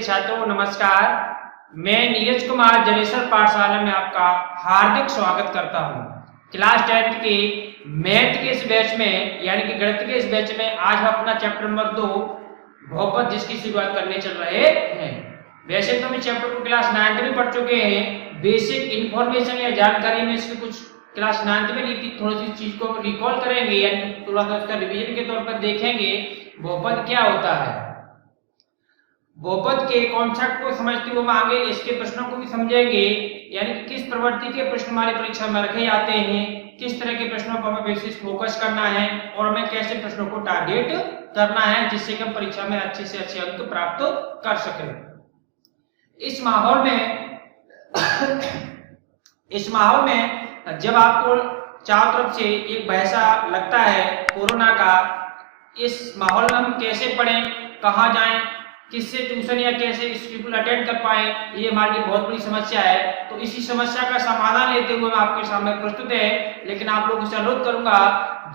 प्रिय छात्रों नमस्कार। मैं नीरज कुमार जनेश्वर पाठशाला में आपका हार्दिक स्वागत करता हूं। क्लास 10 के मैथ के इस बैच में यानी कि गणित के इस बैच में आज हम अपना चैप्टर नंबर 2 बहुपद जिसकी शुरुआत करने चल रहे हैं। वैसे तो हम चैप्टर को क्लास 9 में पढ़ चुके हैं। बेसिक इंफॉर्मेशन या जानकारी में इसकी कुछ क्लास 9 में ली थी, थोड़ी सी चीज को रिकॉल करेंगे यानी थोड़ा सा उसका रिवीजन के तौर पर देखेंगे बहुपद क्या होता है, बहुपद के कॉन्सेप्ट को समझते हुए आगे इसके प्रश्नों को भी समझेंगे, यानी कि किस प्रवृत्ति के प्रश्न हमारी परीक्षा में रखे जाते हैं, किस तरह के प्रश्नों पर हमें बेसिस फोकस करना है और हमें कैसे प्रश्नों को टारगेट करना है जिससे कि हम परीक्षा में अच्छे से अच्छे अंक प्राप्त कर सकें। इस माहौल में जब आपको चारों तरफ से एक बहसा लगता है कोरोना का, इस माहौल में हम कैसे पढ़ें, कहाँ जाएं, किससे ट्यूशन या कैसे स्कूल अटेंड कर पाए, ये हमारे लिए बहुत बड़ी समस्या है। तो इसी समस्या का समाधान लेते हुए मैं आपके सामने प्रस्तुत है। लेकिन आप लोगों से अनुरोध करूंगा,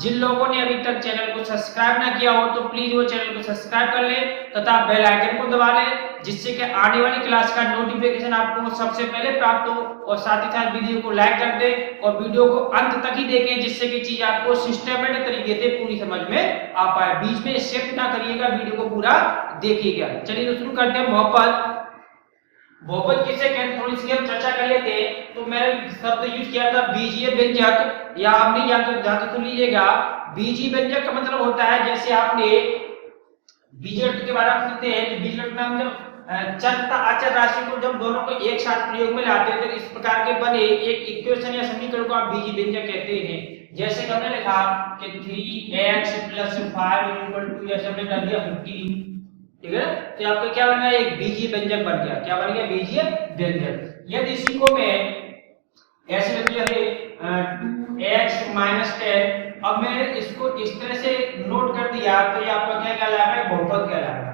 जिन लोगों ने अभी तक चैनल को सब्सक्राइब ना किया हो तो प्लीज वो चैनल को सब्सक्राइब कर ले तथा बेल आइकन को दबा ले, जिससे कि आने वाली क्लास का नोटिफिकेशन आपको सबसे पहले प्राप्त हो। और साथ ही साथ वीडियो को लाइक कर दे और वीडियो को अंत तक ही देखें, जिससे कि चीज आपको सिस्टमैटिक तरीके से पूरी समझ में आ पाए। बीच में स्किप ना करिएगा, वीडियो को पूरा देखिएगा। चलिए तो शुरू करते हैं। बहुपद किसे कहते हैं थोड़ी सी हम चर्चा कर लेते हैं। तो मैंने शब्द यूज किया था बीजीय व्यंजक, या आप नहीं जानते ध्यान से सुन लीजिएगा। बीजीय व्यंजक का मतलब होता है, जैसे आपने बीजगणित के बारे में सुनते हैं कि बीजगणित में हम जब चर तथा अचर राशि को जब दोनों को एक साथ प्रयोग में लाते हैं तो इस प्रकार के बने एक इक्वेशन या समीकरण को आप बीजीय व्यंजक कहते हैं। जैसे हमने लिखा कि 3x + 5 ऐसे हमने कर दिया 15, ठीक है। तो आपका क्या बन गया, एक बीजीय व्यंजक बन गया। क्या बन गया, बीजीय व्यंजक। यदि इसी को मैं ऐसे लिख दिया 2x - 10, अब मैं इसको इस तरह से नोट कर दिया तो ये आपका क्या कहलाएगा, बहुपद कहलाएगा।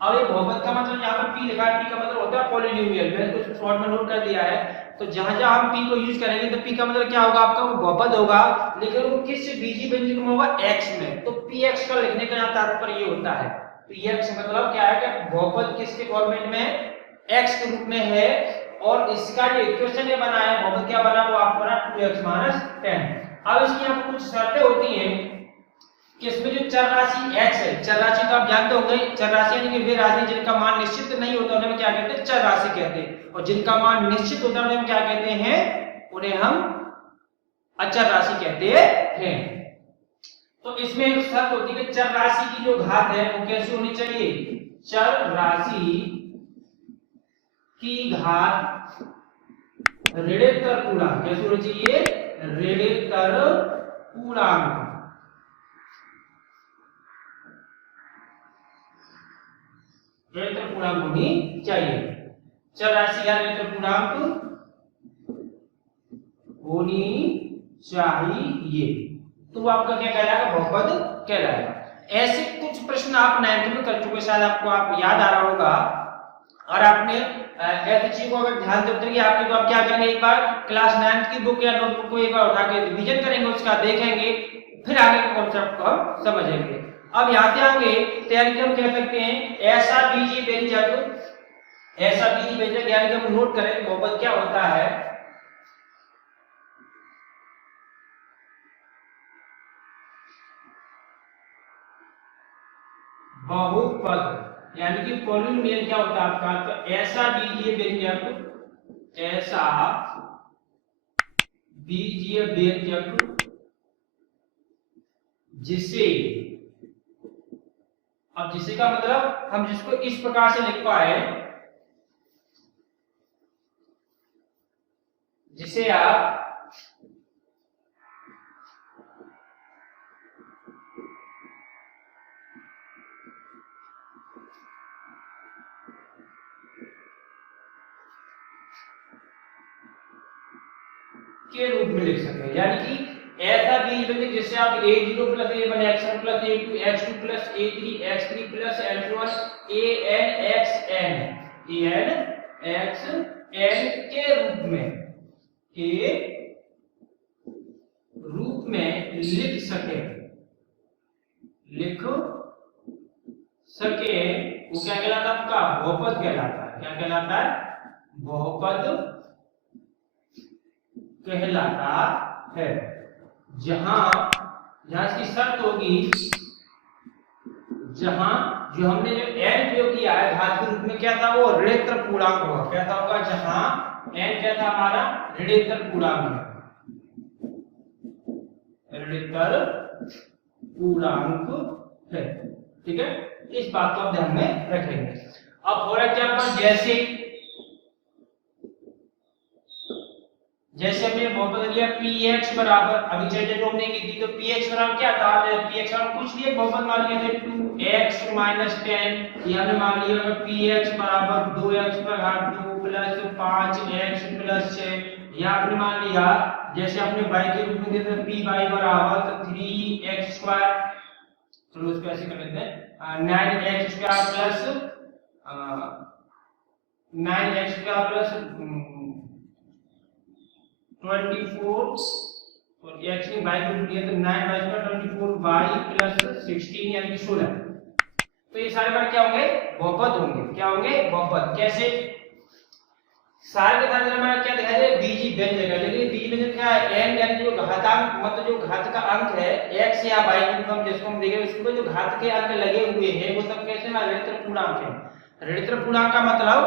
अब ये बहुपद का मतलब यहाँ पर p लिखा है, p का मतलब होता है पॉलिनोमियल। मैंने कुछ शॉर्ट में नोट कर दिया है। तो जहां जहां हम p को यूज करेंगे तो p का मतलब क्या होगा आपका, वो बहुपद होगा। लेकिन वो किस बीजीय व्यंजक में होगा, x में। तो px का लिखने का यहाँ तात्पर्य ये होता है। तो x मतलब क्या है कि बहुपद किसके फॉर्मेट में, x के रूप में है। और इसका जो इक्वेशन ये बना है बहुपद क्या बना, वो आपको बना 2x - 10। अब इसकी यहाँ कुछ शर्तें होती हैं कि इसमें जो चर राशि x है, चर राशि तो आप जानते होंगे, चर राशि यानी कि वे राशि जिनका मान निश्चित नहीं होता उन्हें क्या कहते हैं, चर राशि कहते हैं। और जिनका मान निश्चित होता है उन्हें क्या कहते हैं, उन्हें हम अचर राशि कहते हैं। तो इसमें एक शर्त होती है कि चर राशि की जो घात है वो कैसी होनी चाहिए, चर राशि की घात ऋणोत्तर पूर्णांक कैसे होनी चाहिए, ऋणोत्तर पूर्णांक। ऋणोत्तर पूर्णांक होनी चाहिए, चर राशि या ऋणोत्तर पूर्णांक होनी चाहिए। तो आपका क्या कहलाएगा, बहुपद कहलाएगा। ऐसे कुछ प्रश्न आप 9th में कर चुके, शायद आपको आप याद आ रहा होगा। और आपने ऐसी चीज को अगर ध्यान देते रहिए आपके, तो आप क्या करेंगे, एक बार क्लास 9th की बुक या नोटबुक को एक बार उठा के रिवीजन करेंगे, उसका देखेंगे, फिर आगे के कॉन्सेप्ट को हम समझेंगे। अब यहाँ से आगे तैयारी हम कह सकते हैं ऐसा बीजीय व्यंजक, ऐसा बीजीय व्यंजक यानी कि हम नोट करें बहुपद क्या होता है। बहुपद यानी कि पॉलिनोमियल क्या होता है आपका, तो ऐसा बीजीय व्यंजक, ऐसा बीजीय व्यंजक जिसे, अब जिसे का मतलब हम जिसको इस प्रकार से लिख पाए, जिसे आप के रूप में लिख सके, यानी कि ऐसा बीजीय व्यंजक जिससे आप a0 + a1 x1 + a2 x2 + a3 x3 + n1 an के रूप में लिख सके वो क्या कहलाता है? आपका बहुपद कहलाता है। क्या कहलाता है? बहुपद कहलाता है। जहां इसकी शर्त होगी, जहां जो हमने जो n प्रयोग किया है घात के रूप में, क्या था? वो ऋणोत्तर पूर्णांक होगा। क्या था होगा? जहां n क्या था हमारा? ऋणोत्तर पूर्णांक है, ऋणोत्तर पूर्णांक है। ठीक है, इस बात को आप ध्यान में रखेंगे। अब फॉर एग्जांपल जैसे हमने बहुपद लिया px बराबर, अभी चर्चा जो हमने की थी, तो px बराबर क्या था? px बराबर कुछ नहीं, बहुपद मान लिए थे 2x - 10, ये हमने मान लिया px बराबर 2x पर घात 2 प्लस 5x प्लस 6। या आपने मान लिया जैसे अपने y के रूप में दिया था py बराबर 3x², चलो इसको ऐसे कर लेते हैं 9x² प्लस 9x² प्लस 24 और x ने y को दिया तो 9y² 24y प्लस 16 यानी कि 16। तो ये सारे बार क्या होंगे? बहुपद होंगे। क्या होंगे? बहुपद। कैसे? सारे के सारे हमारा क्या दिखाई दे? बीजी व्यंजक है। लेकिन बीजी व्यंजक क्या है? n यानी जो घातांक, मतलब जो घात का अंक है x या y हम जिसको हम देखेंगे उसमें जो घात के अंक लगे हुए हैं वो सब कैसे ना ऋणोत्तर पूर्णांक है। ऋणोत्तर पूर्णांक का मतलब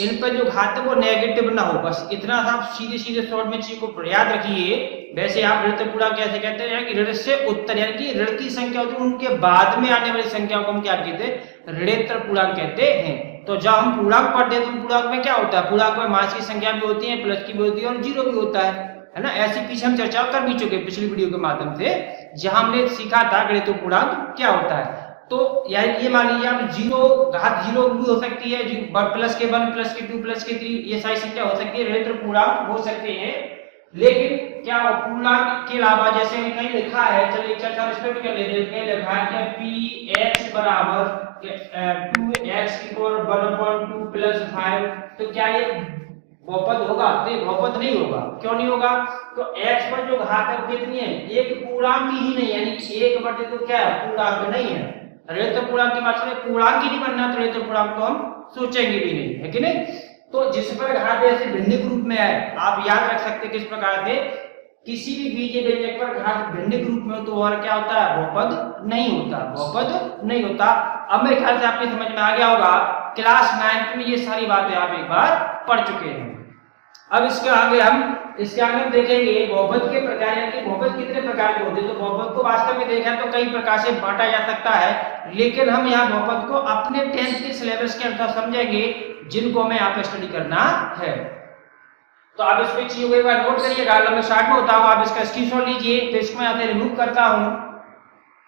इन पर जो घात है वो नेगेटिव ना हो, बस इतना सा आप सीधे सीधे शॉर्ट में चीज को याद रखिए। वैसे आप ऋणोत्तर पूर्णांक कैसे कहते हैं कि ऋण से उत्तर, यानी कि ऋण की संख्या होती है उनके बाद में आने वाली संख्या को हम क्या कहते हैं? ऋणोत्तर पूर्णांक कहते हैं। तो जब हम पूर्णांक पढ़ते हैं तो पूर्णांक में क्या होता है? पूर्णांक में मास की संख्या भी होती है, प्लस की भी होती है और जीरो भी होता है ना। ऐसे पीछे हम चर्चा कर भी चुके पिछली वीडियो के माध्यम से, जहां हमने सीखा था ऋणोत्तर पूर्णांक क्या होता है। तो यानी ये मान लीजिए आप घात जीरो भी हो सकती है, प्लस के 1 प्लस के 2 प्लस के 3, ये सारी संख्या हो सकती है, ऋणोत्तर पूर्णांक हो सकते हैं। लेकिन क्या पूर्णांक के अलावा जैसे कहीं लिखा है, चलिए चर्चा इस पे भी कर लेते हैं, कहीं लिखा है कि px बराबर 2x की पावर 1/2 प्लस 5, तो क्या ये बहुपद होगा? तो ये बहुपद नहीं होगा। क्यों नहीं होगा? तो x पर जो घात है कितनी है? एक पूर्णांक ही नहीं, यानी 1/2 तो क्या है? पूर्णांक नहीं है। ऋणोत्तर पूर्णांक की बात करें, पूर्णांक ही नहीं बनना तो ऋणोत्तर पूर्णांक तो हम सोचेंगे भी नहीं, है कि नहीं। तो जिस पर घात ऐसे भिन्नक रूप में है, आप याद रख सकते किस प्रकार से, किसी भी बीजीय व्यंजक पर घात भिन्नक रूप में हो तो और क्या होता है? बहुपद नहीं होता, बहुपद नहीं होता। अब मेरे ख्याल से आपके समझ में आ गया होगा, क्लास 9 में ये सारी बातें आप एक बार पढ़ चुके हैं। अब इसके आगे हम देखेंगे बहुपद के प्रकार, यानी बहुपद कितने प्रकार के होते हैं। तो बहुपद को वास्तव में देखा तो कई प्रकार से बांटा जा सकता है, लेकिन हम यहाँ बहुपद को अपने 10th के सिलेबस के अनुसार समझेंगे, जिनको हमें यहाँ पे स्टडी करना है। तो आप इस पे चीजों को एक बार नोट करिएगा, मैं स्टार्ट में होता हूँ, आप इसका स्क्रीनशॉट लीजिए। तो इसको यहाँ से रिमूव करता हूँ।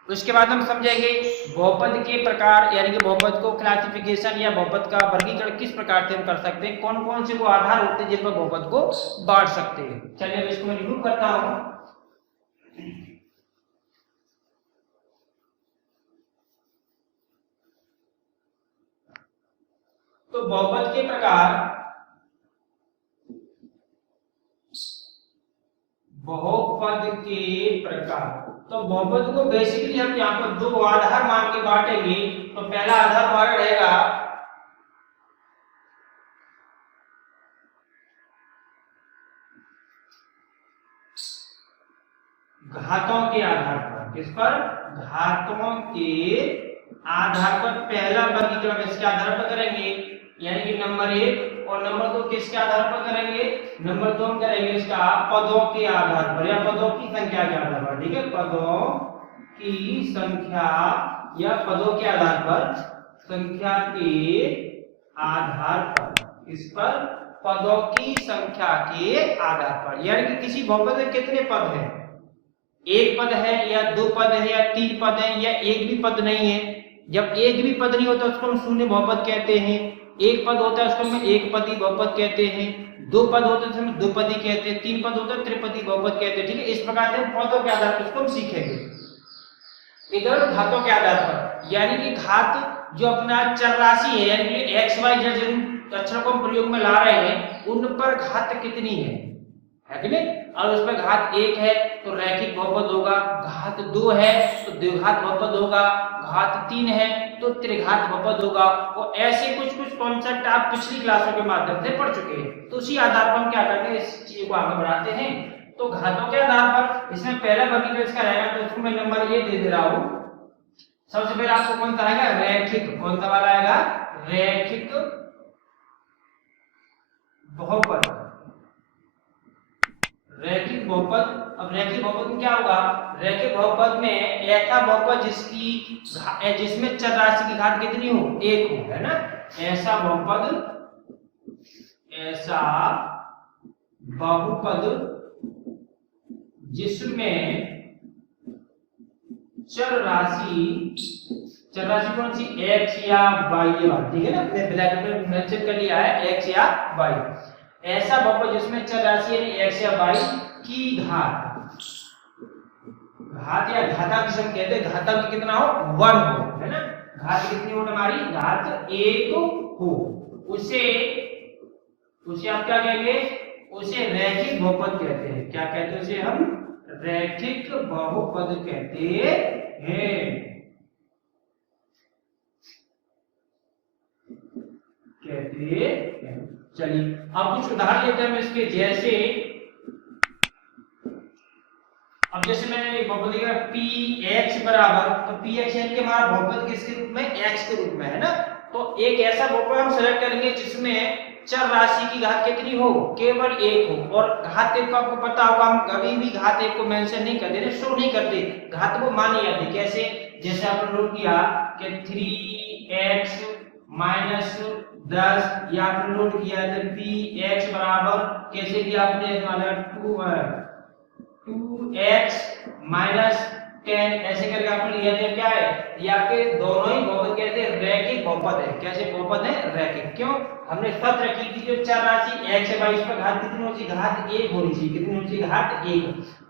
उसके बाद हम समझेंगे बहुपद के प्रकार, यानी कि बहुपद को क्लासिफिकेशन या बहुपद का वर्गीकरण किस प्रकार से हम कर सकते हैं, कौन कौन से वो आधार होते हैं जिन पर बहुपद को बांट सकते हैं। चलिए अब इसको मैं रिमूव करता हूं। तो बहुपद के प्रकार, बहुपद के प्रकार, तो बहुपद को बेसिकली हम यहाँ पर दो आधार मान के बांटेंगे। तो पहला आधार हमारा रहेगा घातों के आधार पर। किस पर? घातों के आधार पर पहला वर्गीकरण इसके आधार पर करेंगे, यानी कि नंबर 1, और नंबर 2 किसके आधार पर करेंगे? नंबर 2 हम करेंगे इसका पदों के आधार पर या पदों की संख्या के आधार पर। ठीक है, पदों की संख्या या पदों के आधार पर, संख्या के आधार पर, इस पर पदों की संख्या के आधार पर। यानी कि किसी बहुपद में कितने पद हैं? एक पद है या दो पद है या तीन पद है या एक भी पद नहीं है। जब एक भी पद नहीं होता उसको हम शून्य बहुपद कहते हैं। एक पद होता है उसको हम एक पदी बहुपद कहते हैं। दो पद होते हैं उसको दो पदी कहते हैं। तीन पद होता है त्रिपदी बहुपद कहते हैं। ठीक है, इस प्रकार से पदों के आधार पर उसको हम सीखेंगे। इधर घातों के आधार पर, यानी कि घात जो अपना चर राशि है, यानी कि x y z जिन अक्षरों को हम प्रयोग में ला रहे हैं, उन पर घात कितनी है है कि नहीं। और उसमें घात 1 है तो रैखिक बहुपद होगा, घात 2 है तो द्विघात बहुपद होगा, घात 3 है तो त्रिघात बहुपद होगा। और ऐसे कुछ कुछ कॉन्सेप्ट आप पिछली क्लासों के माध्यम से पढ़ चुके हैं। तो उसी आधार पर हम क्या करते हैं, इस चीज को आगे बढ़ाते हैं। तो घातों के आधार पर इसमें पहला वर्गीकरण इसका रहेगा, तो इसको मैं नंबर ये दे रहा हूं। सबसे पहले आपको कौन सा आएगा, रैखिक। कौन सा वाला आएगा, रैखिक बहुपद, रैखिक बहुपद। अब रैखिक बहुपद में क्या होगा, रैखिक बहुपद में ऐसा बहुपद जिसमें चर राशि की घात कितनी हो, 1 हो, है ना। ऐसा बहुपद, ऐसा बहुपद जिसमें चर राशि कौन सी, x या y, ये बात ठीक है ना, मैंने ब्लैक में मेंशन कर लिया है x या y। ऐसा बहुपद जिसमें चर राशि यानी x या y की घात या घातांक हम कहते हैं, घातांक कितना हो, 1 हो, है ना। घात कितनी हो हमारी, घात 1 हो, उसे आप क्या कहेंगे, उसे रैखिक बहुपद कहते हैं। क्या कहते हैं उसे, हम रैखिक बहुपद कहते हैं। चलिए अब कुछ उदाहरण लेते हैं इसके। जैसे अब जैसे मैंने बहुपद लिखा px बराबर, तो px यानी कि हमारा बहुपद किसके रूप में, x के रूप में, है ना। तो एक ऐसा बहुपद हम सेलेक्ट करेंगे जिसमें चर राशि की घात कितनी हो, केवल 1 हो। और घात 1 को आपको पता होगा, हम कभी भी घात 1 को मेंशन नहीं करते, शो नहीं करते, घात को मानी जाती। कैसे, जैसे आपने नोट किया कि 3x माइनस 10, या आपने नोट किया था px बराबर कैसे किया आपने, 2x माइनस 10, ऐसे करके आपने लिया था। क्या है, ये आपके दोनों ही बहुपद कहते हैं रैखिक बहुपद है। कैसे बहुपद है, रैखिक। क्यों, हमने शर्त रखी थी जो चर राशि x है, इस पर घात कितनी होनी चाहिए, घात 1 होनी चाहिए। कितनी होनी चाहिए, घात 1।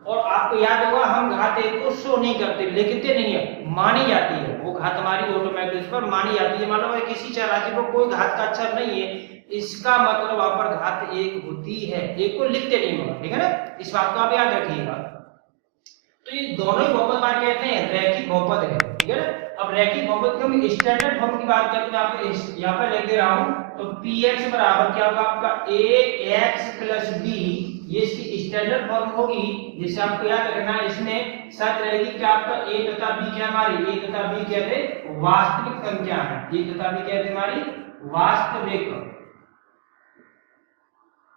और आपको याद होगा हम घात 1 को शो नहीं करते, लिखते नहीं है, मानी जाती है वो घात, हमारी ऑटोमेटिक इस पर मानी जाती है। मतलब किसी चर राशि पर कोई घात का अक्षर नहीं है, इसका मतलब वहां पर घात 1 होती है, 1 को लिखते नहीं होगा, ठीक है ना। इस बात को आप याद रखिएगा। तो ये दोनों ही बहुपद बात कहते हैं रैखिक बहुपद है, ठीक है ना। अब रैखिक बहुपद की हम स्टैंडर्ड फॉर्म की बात करते हैं, आपको यहां पर लिख दे रहा हूं। तो px बराबर क्या होगा आपका, ax + b, ये इसकी स्टैंडर्ड फॉर्म होगी, जिसे आपको याद रखना है। इसमें शर्त रहेगी कि आपका a तथा b क्या, हमारी a तथा b क्या है, वास्तविक संख्या है। a तथा b क्या है, हमारी वास्तविक,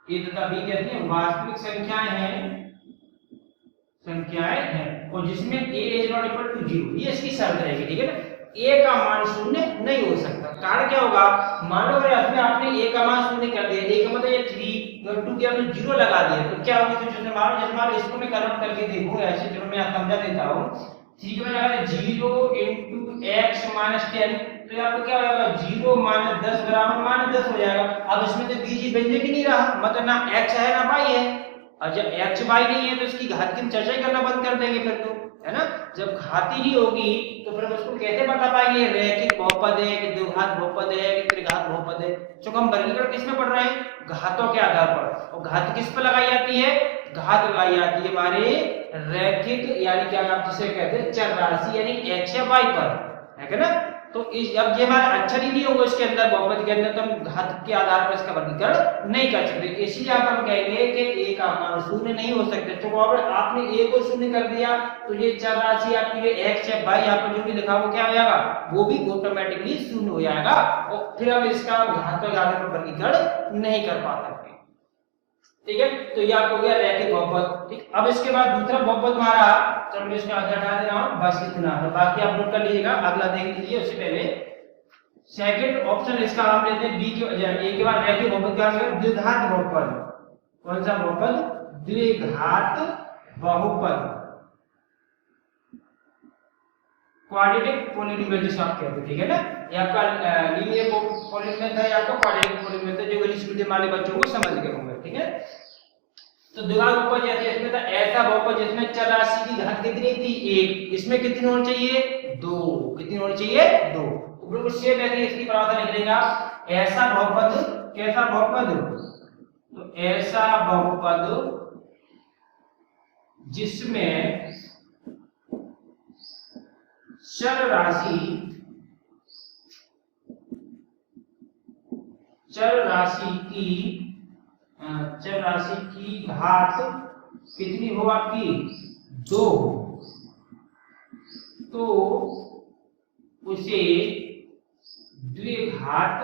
a तथा b कहते हैं वास्तविक संख्याएं हैं, और जिसमें a = 0, ये इसकी शर्त रहेगी, ठीक है ना। a का मान 0 नहीं हो सकता। कारण क्या होगा, मान लो अगर आपने a का मान 0 कर दिया, a का मतलब ये 3 और 2 के आपने 0 लगा दिया, तो क्या होगी सिचुएशन, मान लो इसको मैं कन्वर्ट करके देखूं ऐसे, चलो मैं समझा देता हूं। ठीक है, मैंने लगा 0 * x - 10, तो यहाँ पे क्या हो जाएगा, 0 - 10 बराबर -10 हो जाएगा। अब इसमें तो बीजी व्यंजक ही नहीं रहा, मतलब ना x है ना y है। और जब x y नहीं है तो इसकी घात की चर्चा करना बंद कर देंगे फिर तो, है ना। जब घात ही नहीं होगी तो फिर उसको कैसे बता पाएंगे रैखिक बहुपद है कि द्विघात बहुपद है कि त्रिघात बहुपद है। तो हम वर्गीकरण किसमें पढ़ रहे हैं, घातों के आधार पर। और घात किस पर लगाई जाती है, घात लगाई जाती है हमारे रैखिक यानी क्या आप जिसे कहते हैं चर राशि यानी x या y पर, है ना। तो अब ये हमारा अक्षर ही नहीं होगा इसके अंदर, बहुपद के अंदर, तो हम घात के आधार पर इसका वर्गीकरण नहीं कर सकते। इसलिए हम कहेंगे कि a का मान 0 नहीं हो सकते। तो अगर आपने a को 0 कर दिया तो ये चर राशि आपकी x या y यहाँ पर जो भी लिखा वो क्या हो जाएगा, वो भी ऑटोमेटिकली 0 हो जाएगा, और फिर हम इसका घात के आधार पर वर्गीकरण नहीं कर पा सकते, ठीक है। तो ये आपको हो गया रैखिक बहुपद, ठीक। अब इसके बाद दूसरा बहुपद हमारा, चलो मैं इसमें आगे हटा दे रहा हूं, बस इतना, तो बाकी आप नोट कर लीजिएगा, अगला देख लीजिए। उससे पहले सेकंड ऑप्शन इसका हम लेते हैं बी के, ए के बाद रैखिक बहुपद का द्विघात बहुपद। कौन सा बहुपद, द्विघात बहुपद, क्वाड्रेटिक पॉलिनोमियल जिसे आप कहते हैं, ठीक है ना। ये आपका लीनियर पॉलिनोमियल था, या आपका क्वाड्रेटिक पॉलिनोमियल था, जो इंग्लिश मीडियम वाले बच्चों को समझ गए होंगे, ठीक है। तो द्विघात बहुपद जैसे इसमें था ऐसा बहुपद जिसमें चर राशि की घात कितनी थी, 1, इसमें कितनी होनी चाहिए, 2, कितनी होनी चाहिए, 2। तो बिल्कुल सेम ऐसे इसकी परिभाषा लिख लेगा, ऐसा बहुपद, कैसा बहुपद, तो ऐसा बहुपद जिसमें चर राशि की घात कितनी हो आपकी 2, तो उसे द्विघात,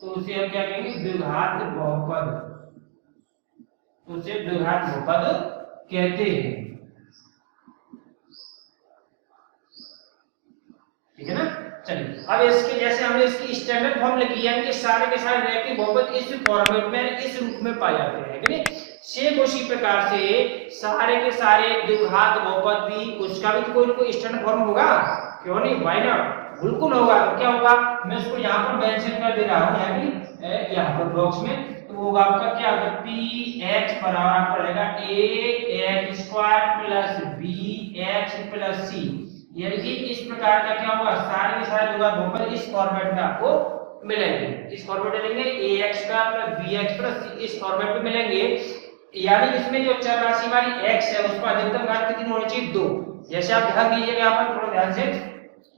तो उसे हम क्या कहेंगे द्विघात बहुपद, तो उसे द्विघात बहुपद कहते हैं। ठीक है ना। चलिए अब इसके जैसे हमने इसकी स्टैंडर्ड फॉर्म लिखी है कि सारे के सारे रैखिक बहुपद इस फॉर्मेट में इस रूप में पाए जाते हैं कि नहीं। सेम उसी प्रकार से सारे के सारे द्विघात बहुपद भी उसका भी कोई ना कोई स्टैंडर्ड फॉर्म होगा, क्यों नहीं, व्हाई नॉट, बिल्कुल होगा। तो क्या होगा, मैं इसको यहाँ पर मेंशन कर दे रहा हूँ यहाँ पर बॉक्स में, तो होगा आपका क्या होगा px बराबर आपका रहेगा ax square plus bx plus c, यानी कि इस प्रकार का क्या होगा, सारे के सारे द्विघात बहुपद इस फॉर्मेट में आपको मिलेंगे, इस फॉर्मेट में मिलेंगे ax का प्लस bx प्लस c इस फॉर्मेट में मिलेंगे। यानी इसमें जो चर राशि हमारी x है उसका अधिकतम घात कितनी होनी चाहिए 2। जैसे आप ध्यान दीजिएगा यहाँ पर थोड़ा ध्यान से,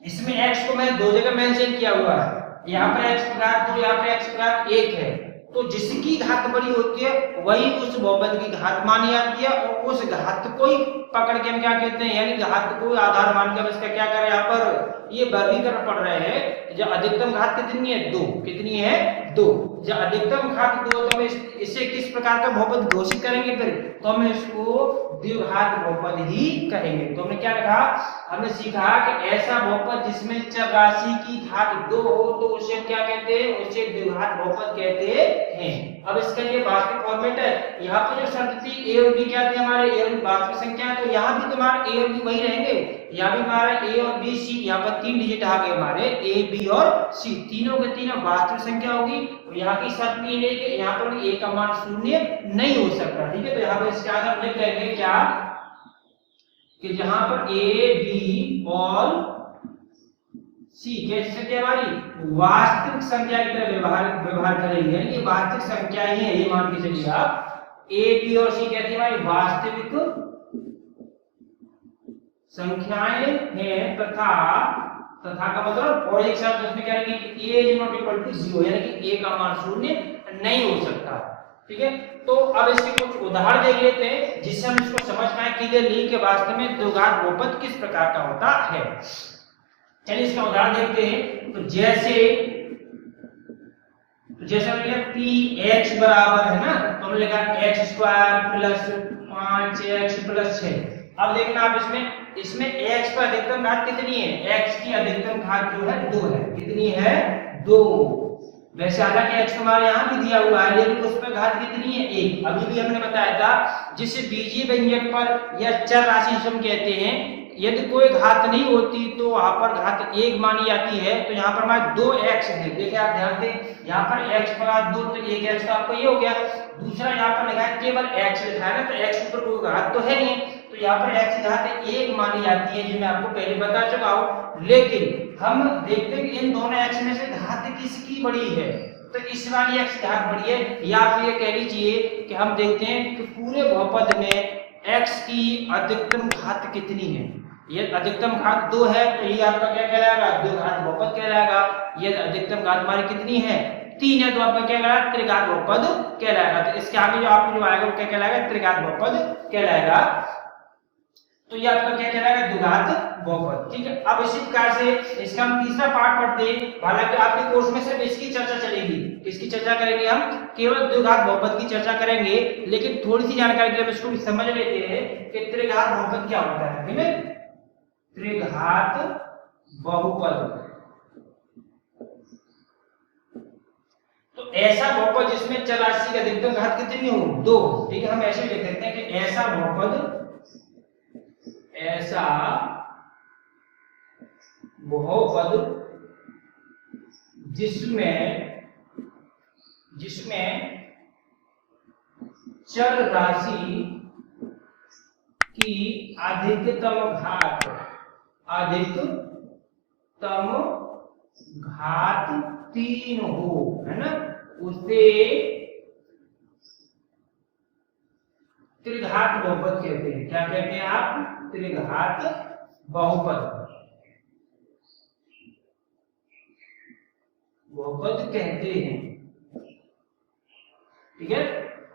इसमें x को मैंने 2 जगह मेंशन किया हुआ है, यहाँ पर x की घात 2, यहाँ पर x की घात 1 है, तो जिसकी घात बड़ी होती है वही उस बहुपद की घात मानी जाती है, और उस घात को ही पकड़ के हम क्या कहते हैं, यानी घात को आधार मानकर इसका क्या करें, यहाँ पर ये वर्गीकरण पढ़ रहे हैं। जब अधिकतम घात कितनी है 2, कितनी है 2, जब अधिकतम घात 2 तो हम इसे किस प्रकार का बहुपद घोषित करेंगे, फिर तो हम इसको द्विघात बहुपद ही कहेंगे। तो हमने क्या लिखा, हमने सीखा कि ऐसा बहुपद जिसमें चर राशि की घात 2 हो तो उसे हम क्या कहते हैं, उसे द्विघात बहुपद कहते हैं। अब इसका ये वास्तविक फॉर्मेट है, यहाँ पे जो शर्त थी a और b क्या थे हमारे, a और b वास्तविक संख्या है, तो यहाँ भी तुम्हारा a और b वही रहेंगे, यहाँ भी हमारा a और b c, यहाँ पर 3 डिजिट आ गए हमारे a b और c, तीनों के तीनों वास्तविक संख्या होगी। और यहाँ की शर्त ये है कि यहाँ पर a का मान शून्य नहीं हो सकता, ठीक है। तो यहाँ पर इसके आगे हम लिख लेंगे क्या कि जहां पर a b और c कैसी संख्या हमारी वास्तविक संख्या की तरह व्यवहार करेंगे, यानी कि वास्तविक संख्या ही है, ये मान के चलिए आप a b और c कहती है हमारी वास्तविक संख्याएं हैं, तथा का मतलब और एक शब्द इसमें क्या है कि a is not equal to 0, यानी कि a का मान शून्य नहीं हो सकता, ठीक है। तो अब इसके कुछ उदाहरण देख लेते हैं जिससे हम इसको समझ पाए क्लियरली कि वास्तव में द्विघात बहुपद किस प्रकार का होता है। चलिए इसका उदाहरण देखते हैं। तो जैसे हमने px बराबर है ना, तो हमने लिखा x square plus 5x plus 6। अब देखना आप इसमें x पर अधिकतम घात कितनी है, x की अधिकतम घात जो है 2 है, कितनी है 2। वैसे हालांकि x हमारे यहाँ भी दिया हुआ है, लेकिन उस पर घात कितनी है 1। अभी भी हमने बताया था जिसे बीजीय व्यंजक पर या चर राशि हम कहते हैं, यदि कोई घात नहीं होती तो वहां पर घात 1 मानी जाती है। तो यहाँ पर हमारे 2x है, देखिए आप ध्यान दें, यहाँ पर x पर घात 2 तो 1x का आपको ये हो गया। दूसरा यहाँ पर लिखा है केवल x लिखा है ना, तो x ऊपर कोई घात तो है नहीं, तो यहाँ पर x की घात 1 मानी जाती है, जो मैं आपको पहले बता चुका हूँ। लेकिन हम देखते हैं कि इन दोनों x में से घात किसकी बड़ी है, तो इस वाली x की घात बड़ी है। या आप ये कह लीजिए कि हम देखते हैं कि पूरे बहुपद में x की अधिकतम घात कितनी है, ये अधिकतम घात 2 है, तो ये आपका क्या कहलाएगा, द्विघात बहुपद कहलाएगा। ये अधिकतम घात हमारी कितनी है 3 है, तो आपका क्या कहलाएगा, त्रिघात बहुपद कहलाएगा। तो इसके आगे जो आपको जो आएगा वो क्या कहलाएगा, त्रिघात बहुपद कहलाएगा। तो ये आपका क्या कहलाएगा, द्विघात बहुपद, ठीक है। अब इसी प्रकार से इसका हम तीसरा पार्ट पढ़ते हैं। हालांकि आपके कोर्स में सिर्फ इसकी चर्चा चलेगी, किसकी चर्चा करेंगे, हम केवल द्विघात बहुपद की चर्चा करेंगे, लेकिन थोड़ी सी जानकारी के लिए इसको भी समझ लेते हैं कि त्रिघात बहुपद क्या होता है, ठीक है। त्रिघात बहुपद तो ऐसा बहुपद जिसमें चर राशि की अधिकतम घात कितनी हो 2, ठीक है। हम ऐसे लिख सकते हैं कि ऐसा बहुपद जिसमें चर राशि की अधिकतम घात 3 हो, है ना, उसे त्रिघात बहुपद कहते हैं। क्या कहते हैं आप? त्रिघात बहुपद, बहुपद कहते हैं। ठीक है।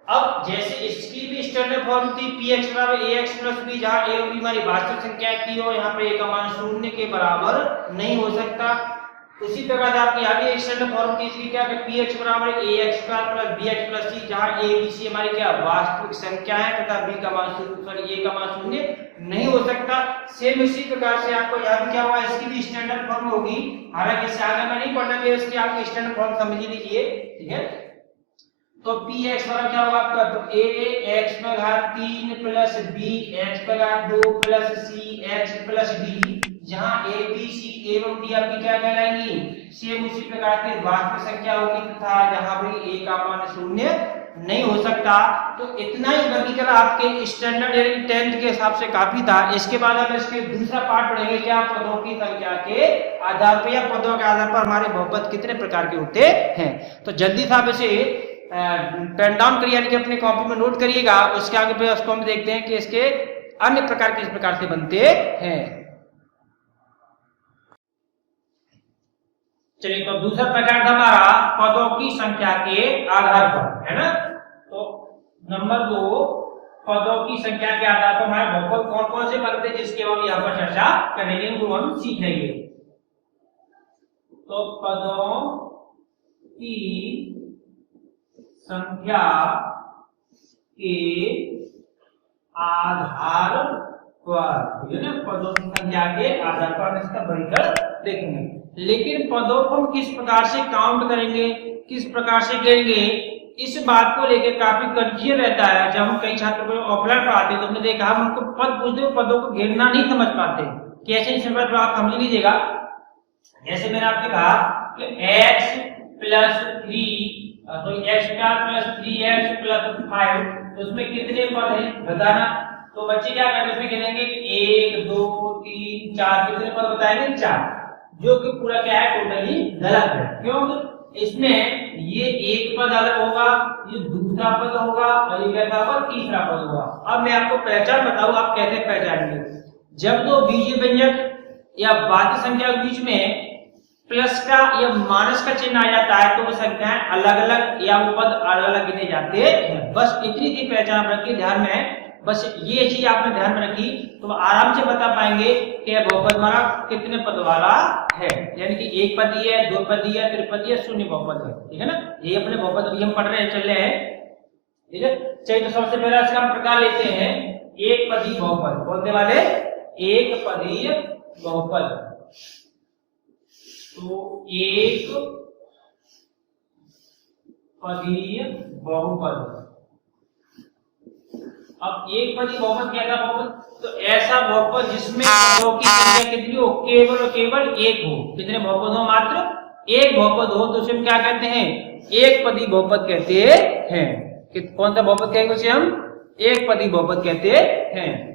अब जैसे इसकी भी स्टैंडर्ड फॉर्म थी px बराबर ax प्लस b, जहां a और b हमारी वास्तविक संख्या थी और यहाँ पे a का मान शून्य के बराबर नहीं हो सकता। उसी प्रकार से आपकी यहाँ भी एक स्टैंडर्ड फॉर्म थी इसकी, क्या px बराबर ax square plus bx plus c, जहां a b c हमारी क्या वास्तविक संख्या है तथा b का मान शून्य, a का मान शून्य नहीं हो सकता। सेम इसी प्रकार से आपको यहाँ भी क्या हुआ, इसकी भी स्टैंडर्ड फॉर्म होगी। हालांकि इससे आगे मैं नहीं पढ़ना, इसकी आपकी स्टैंडर्ड फॉर्म समझ लीजिए। ठीक है। तो px बराबर क्या होगा आपका, तो a x पर घात 3 प्लस b x पर घात 2 plus c x plus d, जहां a b c एवं d आपकी क्या कहलाएंगी, सेम उसी प्रकार की वास्तविक संख्या होगी तथा जहां भी a का मान शून्य नहीं हो सकता। तो इतना ही वर्गीकरण आपके स्टैंडर्ड यानी 10th के हिसाब से काफी था। इसके बाद हम इसके दूसरा पार्ट पढ़ेंगे, क्या पदों की संख्या के आधार पर या पदों के आधार पर हमारे बहुपद कितने प्रकार के होते हैं। तो जल्दी से आप इसे पेन डाउन करिए, यानी कि अपने कॉपी में नोट करिएगा। उसके आगे पे उसको हम देखते हैं कि इसके अन्य प्रकार किस प्रकार से बनते हैं। चलिए, तो दूसरा प्रकार था हमारा पदों की संख्या के आधार पर, है ना। तो नंबर 2, पदों की संख्या के आधार पर हमारे बहुपद कौन कौन से बनते हैं, जिसके हम यहाँ पर चर्चा करेंगे, वो हम सीखेंगे। तो पदों की संख्या के आधार पर, ठीक है ना, पदों की संख्या के आधार पर इसका वर्गीकरण देखेंगे। लेकिन पदों को हम किस प्रकार से काउंट करेंगे, किस प्रकार से गिनेंगे, इस बात को लेकर काफी कंफ्यूजन रहता है। जब हम कई छात्रों को ऑफलाइन पढ़ाते हैं तो हमने देखा, हम उनको पद पूछते हुए पदों को गिनना नहीं समझ पाते। कैसे नहीं समझ, आप समझ लीजिएगा। जैसे मैंने आपसे कहा कि x प्लस 3 तो x प्लस 3x प्लस 5, तो उसमें कितने पद हैं बताना। तो बच्चे क्या करते हैं, गिनेंगे 1 2 3 4, कितने पद बताएंगे 4, जो कि पूरा क्या है, टोटली गलत है। क्यों? इसमें ये एक पद अलग होगा, ये दूसरा पद होगा और ये कैसा होगा, तीसरा पद होगा। अब मैं आपको पहचान बताऊं, आप कैसे पहचानेंगे। जब दो बीजीय व्यंजक या वाद्य संख्या के बीच में प्लस का या माइनस का चिन्ह आ जाता है तो वो संख्याएं अलग अलग या वो पद अलग अलग गिने जाते हैं। बस इतनी सी पहचान रखिए ध्यान में, बस ये चीज आपने ध्यान में रखी तो आराम से बता पाएंगे कि बहुपद हमारा कितने पद वाला है। यानी कि एक पदी है, दो पदी है, त्रिपदी है, शून्य बहुपद है। ठीक है ना, ये अपने बहुपद अभी हम पढ़ रहे हैं, चल रहे हैं। ठीक है, चलिए, तो सबसे पहला इसका हम प्रकार लेते हैं एक पदी बहुपद। बोलने वाले एक पदी बहुपद। तो एक पदीय बहुपद। अब एक पदी बहुपद क्या था, बहुपद तो ऐसा बहुपद जिसमें पदों की संख्या कितनी हो, केवल और केवल एक हो। कितने बहुपद हो, मात्र एक बहुपद हो, तो उसे हम क्या कहते हैं, एक पदी बहुपद कहते हैं। कि कौन सा बहुपद कहेंगे उसे हम, एक पदी बहुपद कहते हैं।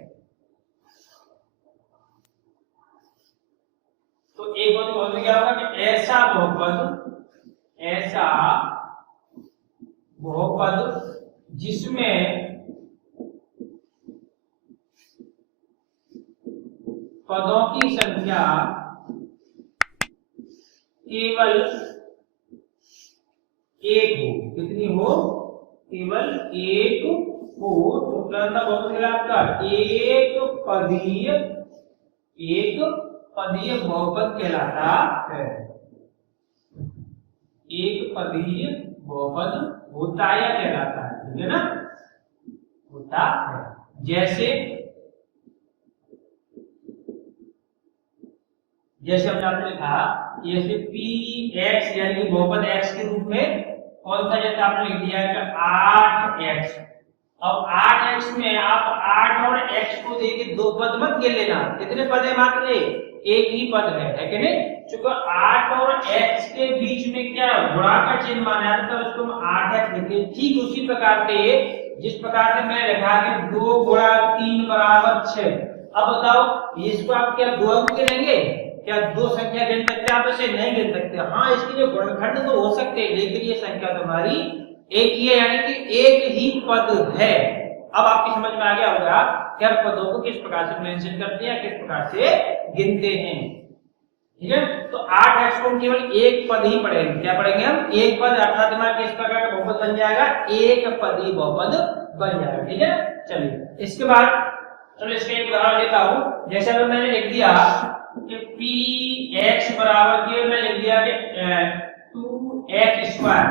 तो एक बहुपद क्या होगा कि ऐसा बहुपद जिसमें पदों की संख्या केवल एक हो। कितनी हो, केवल एक हो। तो कौन सा बहुपद कहलाता है, एक पदीय बहुपद कहलाता है। एक पदीय बहुपद होता है या कहलाता है, ठीक है ना, होता है। जैसे हमने आपने लिखा, जैसे px यानी कि बहुपद x के रूप में कौन सा, जैसे आपने लिख दिया है 8x। अब 8x में आप 8 और x को देके दो पद मत गिन लेना। कितने पद है, मात्र एक ही पद है कि नहीं। चूंकि 8 और x के बीच में क्या गुणा का चिन्ह माना है तो उसको हम 8x लिखते हैं। ठीक उसी प्रकार से जिस प्रकार से मैं लिखा कि 2 गुणा 3 बराबर 6। अब बताओ इसको आप क्या दो अंक गिनेंगे, क्या दो संख्या गिन सकते हैं आप, इसे नहीं गिन सकते। हाँ, इसके लिए गुणनखंड तो हो सकते हैं, लेकिन ये संख्या तुम्हारी एक ही है, यानी कि एक ही पद है। अब आपकी समझ में आ गया होगा कि हम पदों को किस प्रकार से मेंशन करते हैं, किस प्रकार से गिनते हैं। ठीक है, तो 8x को हम केवल एक पद ही पढ़ेंगे। क्या पढ़ेंगे हम? एक पद, अर्थात हमारा किस प्रकार का बहुपद बन जाएगा? एक पदी बहुपद बन जाएगा। ठीक है, चलिए इसके बाद चलो इसका एक उदाहरण लेता हूं। जैसे अगर मैंने लिख दिया कि px बराबर केवल मैं लिख दिया कि 2x स्क्वायर,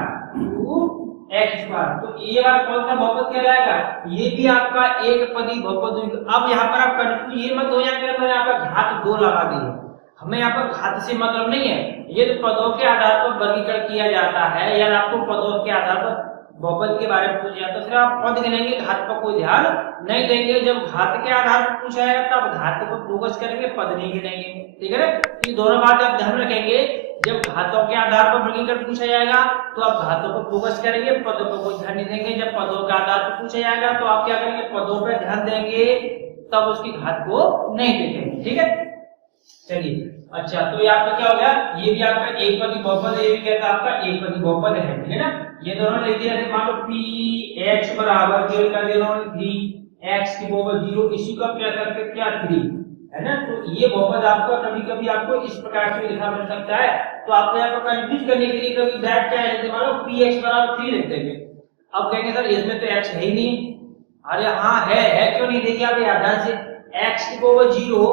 2x स्क्वायर, तो ये बात कौन सा बहुपद कहलाएगा? ये भी आपका एक पदी बहुपद होगा। अब यहाँ पर आप कंफ्यूज ये मत हो जाए कि मैंने यहाँ पर घात 2 लगा दी है। हमें यहाँ पर घात से मतलब नहीं है, ये तो पदों के आधार पर वर्गीकरण किया जाता है। या आपको पदों के आधार पर बहुपद के बारे में पूछा जाता है, सिर्फ आप पद गिनेंगे, घात पर कोई ध्यान नहीं देंगे। जब घात के आधार पर पूछा जाएगा तब घात पर फोकस करेंगे, पद नहीं गिनेंगे। ठीक है ना, ये दोनों बात आप ध्यान रखेंगे। जब घातों के आधार पर वर्गीकरण पूछा जाएगा तो आप घातों पर फोकस करेंगे, पदों पर कोई ध्यान नहीं देंगे। जब पदों के आधार पर पूछा जाएगा तो आप क्या करेंगे? पदों पर ध्यान देंगे, तब उसकी घात को नहीं देखेंगे। ठीक है, चलिए अच्छा, तो ये आपका क्या हो गया? ये भी आपका एक पदी बहुपद है, ये भी कहता है आपका एक पदी बहुपद है। ठीक है ना, ये दोनों ले दिया। मान लो px बराबर केवल कर दे रहा हूं 3x की पावर 0, इसी को क्या करते हैं? क्या 3 है ना। तो ये बहुपद आपका कभी कभी आपको इस प्रकार से लिखा मिल सकता है। तो आपको यहाँ पर कंफ्यूज करने के लिए कभी दैट क्या है, मान लो px बराबर 3 लिख देंगे। अब कहेंगे सर इसमें तो x है ही नहीं। अरे हाँ है क्यों नहीं? देखिए आप याद ध्यान से, x की पावर 0,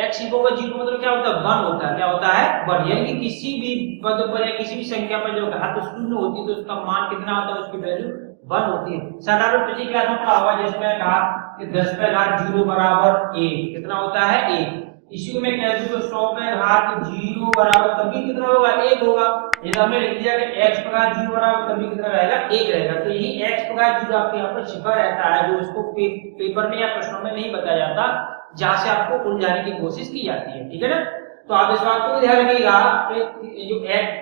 x की पावर 0 मतलब क्या होता है? 1 होता है। क्या होता है? 1। यानी कि किसी भी पद पर या किसी भी संख्या पर जो घात शून्य होती है तो उसका मान कितना होता है? उसकी वैल्यू 1 होती है। साधारण पिछली क्लास में पढ़ा हुआ, जैसे मैंने कहा कि 10 पे घात 0 बराबर 1 कितना होता है? 1। इसी को मैं कह दूं तो 100 पे घात 0 बराबर तभी कितना होगा? 1 होगा। ये हमने लिख दिया कि x पे घात 0 बराबर तभी कितना रहेगा? 1 रहेगा। तो यही x पे घात 0 आपके यहाँ पर छिपा रहता है, जो उसको पेपर में या प्रश्नों में नहीं बताया जाता, जहां से आपको उलझाने की कोशिश की जाती है। ठीक है ना, तो आप इस बात को ध्यान रखिएगा। जो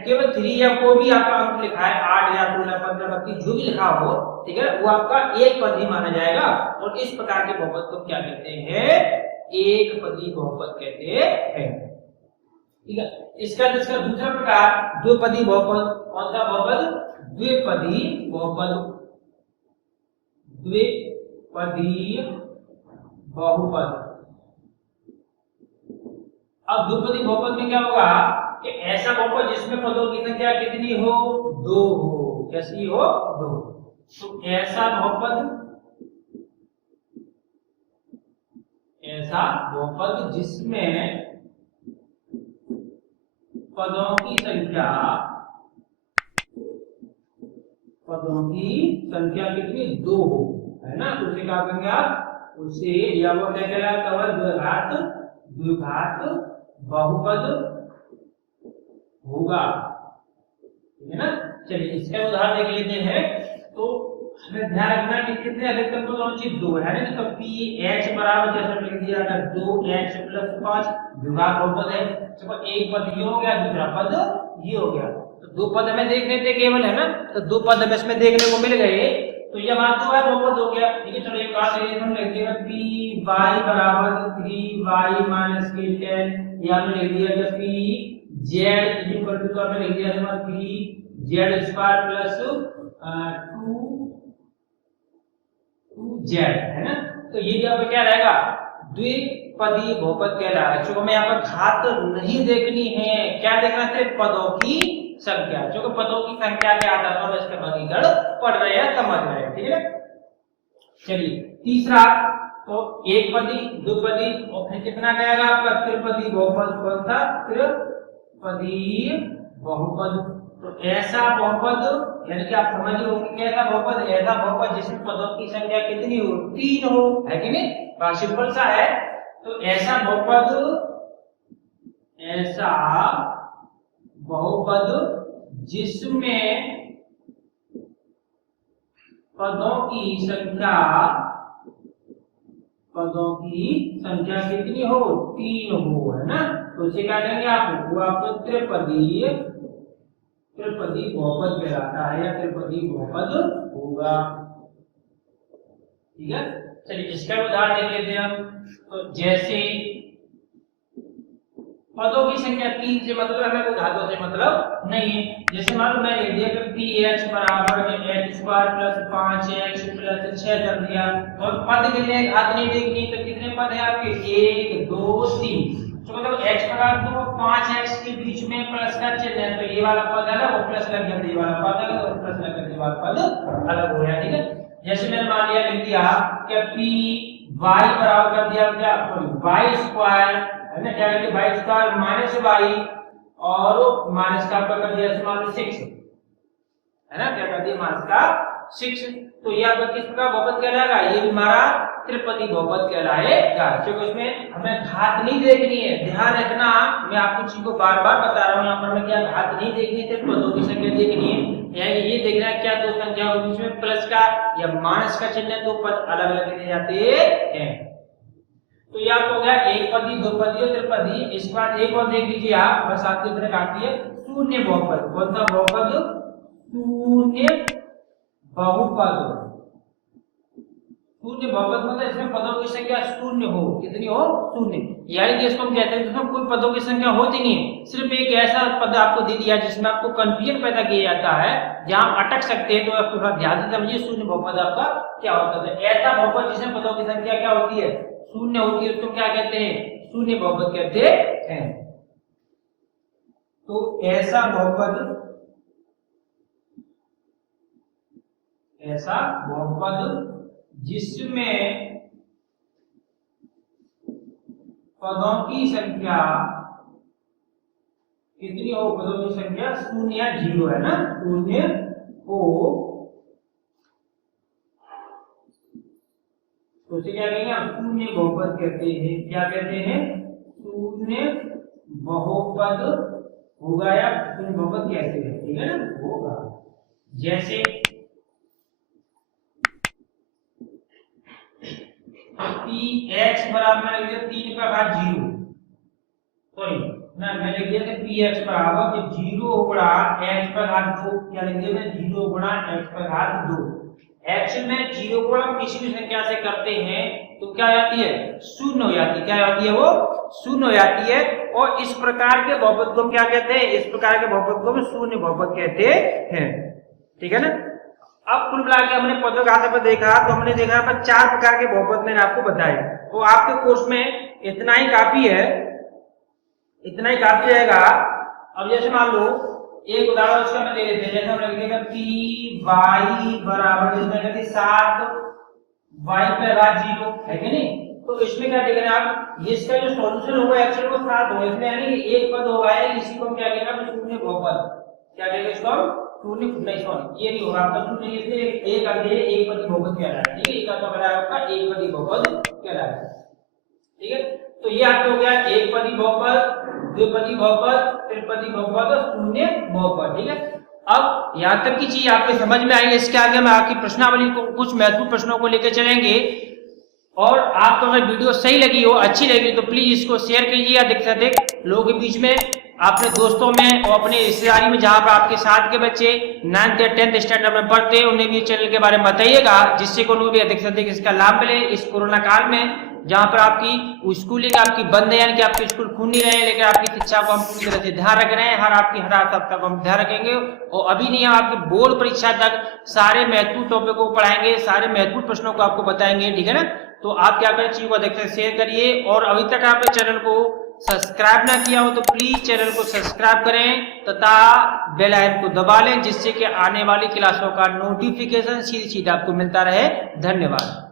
केवल 3 या कोई भी आपका अंक लिखा है, 8 या 16 15 32 जो भी लिखा हो, ठीक है, वो आपका एक पद ही माना जाएगा। और इस प्रकार के बहुपद को क्या कहते हैं? एक पदी बहुपद कहते हैं। ठीक है, इसका दूसरा प्रकार द्विपदी बहुपद। कौन सा बहुपद? द्विपदी बहुपद। द्विपदी बहुपद। अब द्विपदी बहुपद में क्या होगा कि ऐसा बहुपद जिसमें पदों की संख्या कितनी हो? 2 हो। कैसी हो? 2। तो ऐसा बहुपद जिसमें पदों की कितनी? 2 हो, है ना। तो उसे क्या करेंगे आप? उसे या वो क्या कहलाता है? द्विघात बहुपद होगा। ठीक है ना, चलिए इसका उदाहरण देख लेते हैं। तो हमें ध्यान रखना कि कितने अधिकतम पद होने चाहिए? 2, है ना। तो px बराबर जैसे लिख दिया था 2x + 5 द्विघात बहुपद है। तो एक पद ये हो गया, दूसरा पद ये हो गया। तो 2 पद हमें देखने थे केवल, है ना। तो 2 पद हमें इसमें देखने को मिल गए, तो ये बात तो है बहुपद हो गया। ठीक है, चलो एक बात हम लिख देंगे py बराबर 3y - k10, या हमने लिख दिया कि pz इक्वल टू, तो हमने लिख दिया 3z² + 2z, है ना। तो ये यहाँ पे क्या रहेगा? द्विपदी बहुपद कहलाएगा। क्योंकि हमें यहाँ पर घात नहीं देखनी है, क्या देखना है? पदों की संख्या। क्योंकि पदों की संख्या के आधार पर इसका वर्गीकरण पढ़ रहे हैं, समझ रहे हैं। ठीक है, चलिए तीसरा, तो एक पदी, द्विपदी और फिर कितना कहेगा आपका? त्रिपदी बहुपद। कौन सा? त्रिपदी बहुपद। तो ऐसा बहुपद, यानी कि आप समझ रहे होंगे कैसा बहुपद? ऐसा बहुपद जिसमें पदों की संख्या कितनी हो? 3 हो, है कि नहीं? बात सिंपल सा है। तो ऐसा बहुपद जिसमें पदों की संख्या कितनी हो? 3 हो, है ना। तो उसे क्या करेंगे आप? वो आपको त्रिपदी बहुपद कहलाता है, या त्रिपदी बहुपद होगा। ठीक है, चलिए इसका उदाहरण देख लेते हैं हम। तो जैसे पदों की संख्या 3 से मतलब हमें कोई घातों से मतलब नहीं है। जैसे मान लो मैं लिख दिया कि px बराबर x square plus 5x plus 6 कर दिया, और पद कितने घात नहीं देखनी, तो कितने पद है आपके 1 2 3, तो मतलब x बराबर तो 5x के बीच में प्लस का चिन्ह है, तो ये वाला पद अलग और प्लस लग गया, ये वाला पद अलग और प्लस लग गया, ये वाला पद अलग हो गया। ठीक है, जैसे मैंने मान लिया लिख दिया कि p y बराबर कर दिया क्या y स्क्वायर है ना, क्या करके y स्क्वायर माइनस y और माइनस का कर दिया मान लो 6 है ना, क्या कर दिया माइनस का 6, तो ये आपका किस प्रकार बहुपद कहलाएगा, ये भी हमारा त्रिपदी बहुपद कहलाएगा, क्योंकि इसमें हमें घात नहीं देखनी है। ध्यान रखना, मैं आपको चीज को बार बार बता रहा हूँ, यहाँ पर हमें क्या घात नहीं देखनी है, सिर्फ पदों की संख्या देखनी है, यानी ये देखना है क्या दो संख्या के बीच में प्लस का या माइनस का चिन्ह है, तो पद अलग अलग लिखे जाते हैं। तो यह हो गया एक पदी, दो पदी और त्रिपदी। इसके बाद एक और देख लीजिए आप, बस आपकी तरह काटती है शून्य बहुपद। कौन सा बहुपद, शून्य बहुपद। शून्य बहुपद मतलब इसमें पदों की संख्या शून्य हो, कितनी हो, शून्य, यानी कि इसको हम कहते हैं जिसमें कोई पदों की संख्या होती नहीं है, सिर्फ एक ऐसा पद आपको दे दिया जिसमें आपको कंफ्यूजन पैदा किया जाता है, जहां आप अटक सकते हैं, तो आप थोड़ा ध्यान से समझिए शून्य बहुपद आपका क्या होता है। ऐसा बहुपद जिसमें पदों की संख्या क्या होती है, शून्य होती है, उसको क्या कहते हैं, शून्य बहुपद कहते हैं। तो ऐसा बहुपद जिसमें पदों की संख्या कितनी हो, पदों की संख्या शून्य या 0 है ना, शून्य हो, तो उसे क्या कहेंगे हम, शून्य बहुपद कहते हैं। क्या कहते हैं, शून्य बहुपद होगा या शून्य बहुपद कहते हैं, ठीक है ना, होगा। जैसे px बराबर लिख दिया 3 का घात 0, सॉरी ना, मैं लिख दिया कि px बराबर 0 गुणा x का घात 2, क्या लिख दिया मैं, 0 गुणा x का घात 2। एक्चुअल में 0 को हम किसी भी संख्या से करते हैं तो क्या आती है, शून्य हो जाती है, क्या आती है वो, शून्य हो जाती है। और इस प्रकार के बहुपद को हम क्या कहते हैं, इस प्रकार के बहुपद को हम शून्य बहुपद कहते हैं, ठीक है ना। अब कुल मिला के हमने पदों के आधार पर देखा, तो हमने देखा पर 4 प्रकार के बहुपद मैंने आपको बताए, तो आपके कोर्स में इतना ही काफी है, इतना ही काफी रहेगा। अब जैसे मान लो एक उदाहरण उसका मैं दे देते हैं, जैसे हम लिख देंगे पी वाई बराबर इसमें कहते 7 वाई का घात 0 है कि नहीं, तो इसमें क्या देख रहे हैं आप, इसका जो सॉल्यूशन होगा एक्चुअली वो 7 होगा, इसमें यानी कि एक पद होगा, इसी को हम क्या कहेंगे, शून्य बहुपद, क्या कहेंगे इसको हम, शून्य नहीं, सॉरी ये नहीं होगा आपका शून्य, इसलिए एक आगे एक पदी बहुपद कहलाएगा, ठीक है, एक आपका बनाया आपका एक पदी बहुपद कहलाएगा, ठीक है। तो ये आपका हो गया एक पदी बहुपद, द्विपदी बहुपद, त्रिपदी बहुपद और शून्य बहुपद, ठीक है। अब यहाँ तक की चीज आपके समझ में आई, इसके आगे हम आपकी प्रश्नावली को कुछ महत्वपूर्ण प्रश्नों को लेकर चलेंगे, और आपको अगर वीडियो सही लगी हो, अच्छी लगी, तो प्लीज इसको शेयर कीजिए अधिक से अधिक लोगों के बीच में, अपने दोस्तों में और अपने रिश्तेदारी में, जहां पर आपके साथ के बच्चे 9th या 10th स्टैंडर्ड में पढ़ते हैं, उन्हें भी चैनल के बारे में बताइएगा, जिससे कि उन्हें भी अधिक से अधिक इसका लाभ मिले इस कोरोना काल में, जहां पर आपकी स्कूलिंग आपकी बंद है, यानी कि आपके स्कूल खुल नहीं रहे, लेकिन आपकी शिक्षा को हम पूरी तरह से ध्यान रख रहे हैं, हर हफ्ता को हम ध्यान रखेंगे, और अभी नहीं, हम आपकी बोर्ड परीक्षा तक सारे महत्वपूर्ण टॉपिक को पढ़ाएंगे, सारे महत्वपूर्ण प्रश्नों को आपको बताएंगे, ठीक है ना। तो आप क्या करें, चीज को अधिक से शेयर करिए, और अभी तक आपने चैनल को सब्सक्राइब ना किया हो तो प्लीज चैनल को सब्सक्राइब करें तथा बेल आइकन को दबा लें, जिससे कि आने वाली क्लासों का नोटिफिकेशन सीधे सीधे आपको मिलता रहे। धन्यवाद।